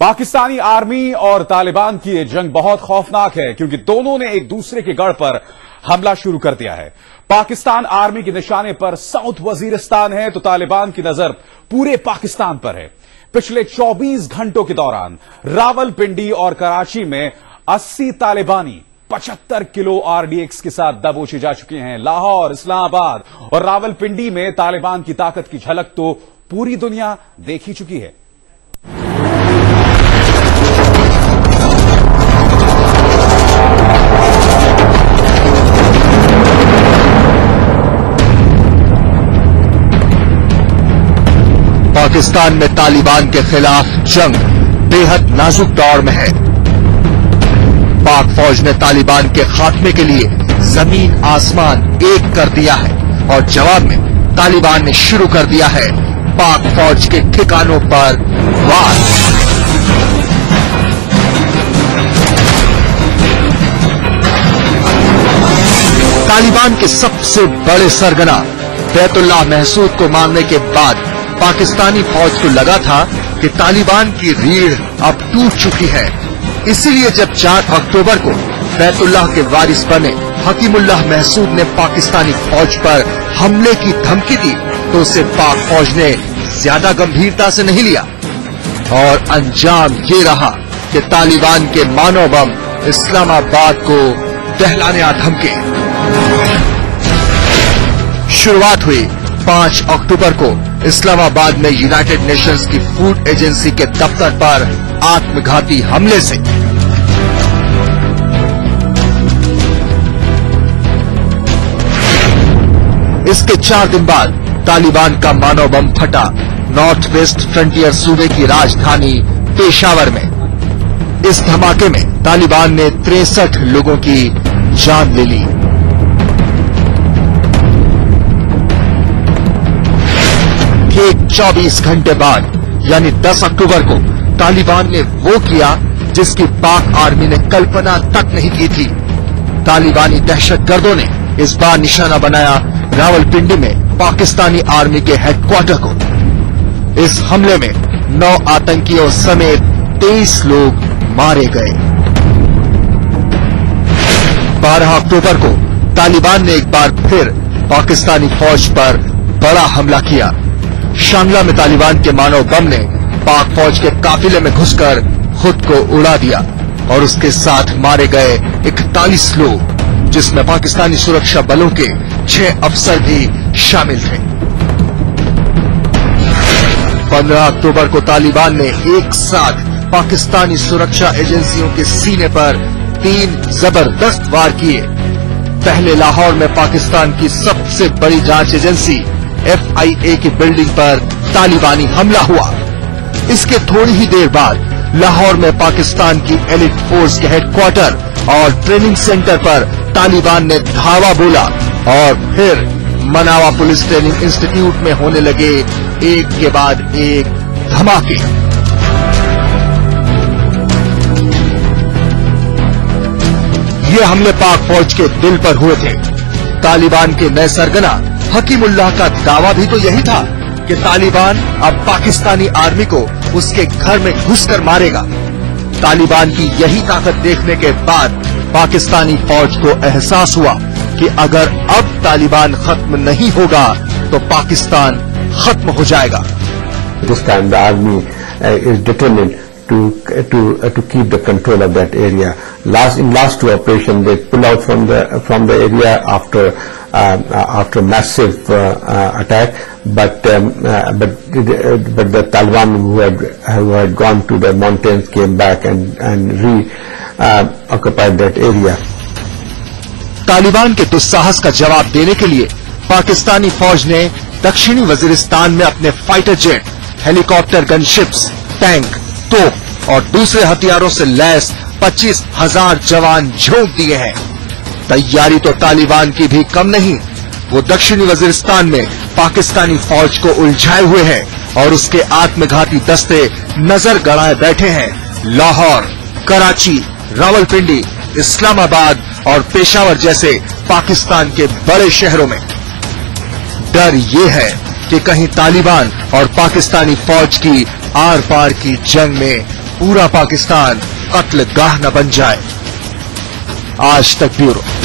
Pakistani army और तालिबान की ये जंग बहुत खौफनाक है क्योंकि दोनों ने एक दूसरे के गढ़ पर हमला शुरू कर दिया है। पाकिस्तान आर्मी के निशाने पर साउथ वजीरिस्तान है तो तालिबान की नजर पूरे पाकिस्तान पर है। पिछले 24 घंटों के दौरान रावलपिंडी और कराची में 80 तालिबानी 75 किलो आरडीएक्स के साथ दबोचे जा चुके हैं। लाहौर, इस्लामाबाद और रावलपिंडी में तालिबान की ताकत की झलक तो पूरी दुनिया देख ही चुकी है। पाकिस्तान में तालिबान के खिलाफ जंग बेहद नाजुक दौर में है। पाक फौज ने तालिबान के खात्मे के लिए जमीन आसमान एक कर दिया है और जवाब में तालिबान ने शुरू कर दिया है पाक फौज के ठिकानों पर वार। तालिबान के सबसे बड़े सरगना बैतुल्लाह महसूद को मारने के बाद पाकिस्तानी फौज को लगा था कि तालिबान की रीढ़ अब टूट चुकी है। इसीलिए जब 4 अक्टूबर को बैतुल्लाह के वारिस बने हकीमुल्लाह महसूद ने पाकिस्तानी फौज पर हमले की धमकी दी तो उसे पाक फौज ने ज्यादा गंभीरता से नहीं लिया और अंजाम ये रहा कि तालिबान के मानव बम इस्लामाबाद को दहलाने आ धमके। शुरुआत हुई 5 अक्टूबर को इस्लामाबाद में यूनाइटेड नेशंस की फूड एजेंसी के दफ्तर पर आत्मघाती हमले से। इसके 4 दिन बाद तालिबान का मानव बम फटा नॉर्थ वेस्ट फ्रंटियर सूबे की राजधानी पेशावर में। इस धमाके में तालिबान ने 63 लोगों की जान ले ली। ठीक 24 घंटे बाद यानी 10 अक्टूबर को तालिबान ने वो किया जिसकी पाक आर्मी ने कल्पना तक नहीं की थी। तालिबानी दहशतगर्दों ने इस बार निशाना बनाया रावलपिंडी में पाकिस्तानी आर्मी के हेडक्वार्टर को। इस हमले में 9 आतंकियों समेत 23 लोग मारे गए। 12 अक्टूबर को तालिबान ने एक बार फिर पाकिस्तानी फौज पर बड़ा हमला किया। शांगला में तालिबान के मानव बम ने पाक फौज के काफिले में घुसकर खुद को उड़ा दिया और उसके साथ मारे गए 41 लोग, जिसमें पाकिस्तानी सुरक्षा बलों के 6 अफसर भी शामिल थे। 15 अक्टूबर को तालिबान ने एक साथ पाकिस्तानी सुरक्षा एजेंसियों के सीने पर 3 जबरदस्त वार किए। पहले लाहौर में पाकिस्तान की सबसे बड़ी जांच एजेंसी FIA की बिल्डिंग पर तालिबानी हमला हुआ। इसके थोड़ी ही देर बाद लाहौर में पाकिस्तान की एलिट फोर्स के हेडक्वार्टर और ट्रेनिंग सेंटर पर तालिबान ने धावा बोला और फिर मनावा पुलिस ट्रेनिंग इंस्टीट्यूट में होने लगे एक के बाद एक धमाके। ये हमले पाक फौज के दिल पर हुए थे। तालिबान के नए सरगना हकीमुल्लाह का दावा भी तो यही था कि तालिबान अब पाकिस्तानी आर्मी को उसके घर में घुसकर मारेगा। तालिबान की यही ताकत देखने के बाद पाकिस्तानी फौज को एहसास हुआ कि अगर अब तालिबान खत्म नहीं होगा तो पाकिस्तान खत्म हो जाएगा। This time the army is determined to keep the control of that area. In last 2 operations they pull out from the area after massive attack, but the Taliban who had gone to the mountains came back and occupied that area. Taliban के दुस्साहस का जवाब देने के लिए पाकिस्तानी फौज ने दक्षिणी वजीरिस्तान में अपने फाइटर जेट, हेलीकॉप्टर, गनशिप्स, टैंक, तोप और दूसरे हथियारों से लैस 25,000 जवान झोंक दिए हैं। तैयारी तो तालिबान की भी कम नहीं। वो दक्षिणी वजीरिस्तान में पाकिस्तानी फौज को उलझाए हुए हैं और उसके आत्मघाती दस्ते नजर गड़ाए बैठे हैं लाहौर, कराची, रावलपिंडी, इस्लामाबाद और पेशावर जैसे पाकिस्तान के बड़े शहरों में। डर ये है कि कहीं तालिबान और पाकिस्तानी फौज की आर पार की जंग में पूरा पाकिस्तान कत्ल गाह न बन जाए। आज तक ब्यूरो।